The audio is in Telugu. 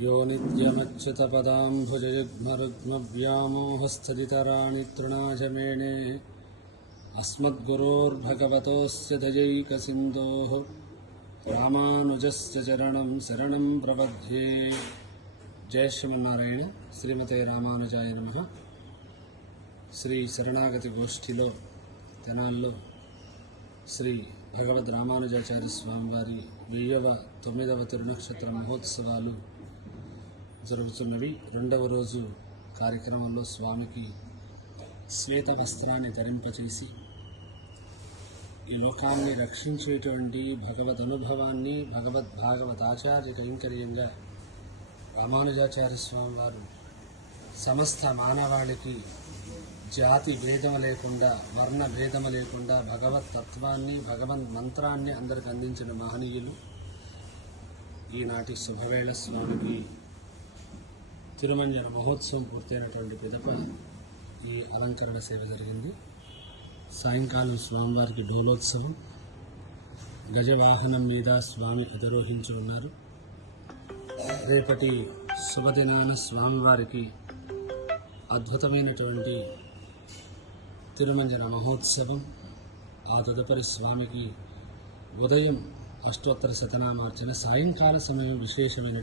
यो नित्यमच्युतपदाम्भुजयुग्मरुग्मव्यामोहस्थदितराणि तृणाजमेणे अस्मद्गुरोर्भगवतोऽस्य दयैकसिन्धोः रामानुजस्य चरणं शरणं प्रपद्ये। जय श्रीमन्नारायण। श्रीमते रामानुजाय नमः। శ్రీ శరణాగతి గోష్ఠిలో తెనాల్లో శ్రీ భగవద్ రామానుజాచార్య స్వామివారి 1009వ తిరునక్షత్ర మహోత్సవాలు జరుగుతున్నవి. రెండవ రోజు కార్యక్రమంలో స్వామికి శ్వేత వస్త్రాన్ని ధరింపచేసి ఈ లోకాన్ని రక్షించేటువంటి భగవద్ అనుభవాన్ని భాగవతాచార్య కైంకర్యంగా రామానుజాచార్య స్వామివారు సమస్త మానవాళికి జాతి భేదం లేకుండా, వర్ణ భేదం లేకుండా భగవత్ తత్వాన్ని, భగవన్ మంత్రాన్ని అందరికి అందించిన మహనీయులు. ఈనాటి శుభవేళ స్వామికి తిరుమంజన మహోత్సవం పూర్తయినటువంటి పిదప ఈ అలంకరణ సేవ జరిగింది. సాయంకాలం స్వామివారికి డోలోత్సవం, గజవాహనం మీద స్వామి అధిరోహించి ఉన్నారు. రేపటి శుభదినాన స్వామివారికి అద్భుతమైనటువంటి తిరుమంజన మహోత్సవం. ఆ తదుపరి స్వామికి ఉదయం అష్టోత్తర శతనామార్చన, సాయంకాల సమయం విశేషమైన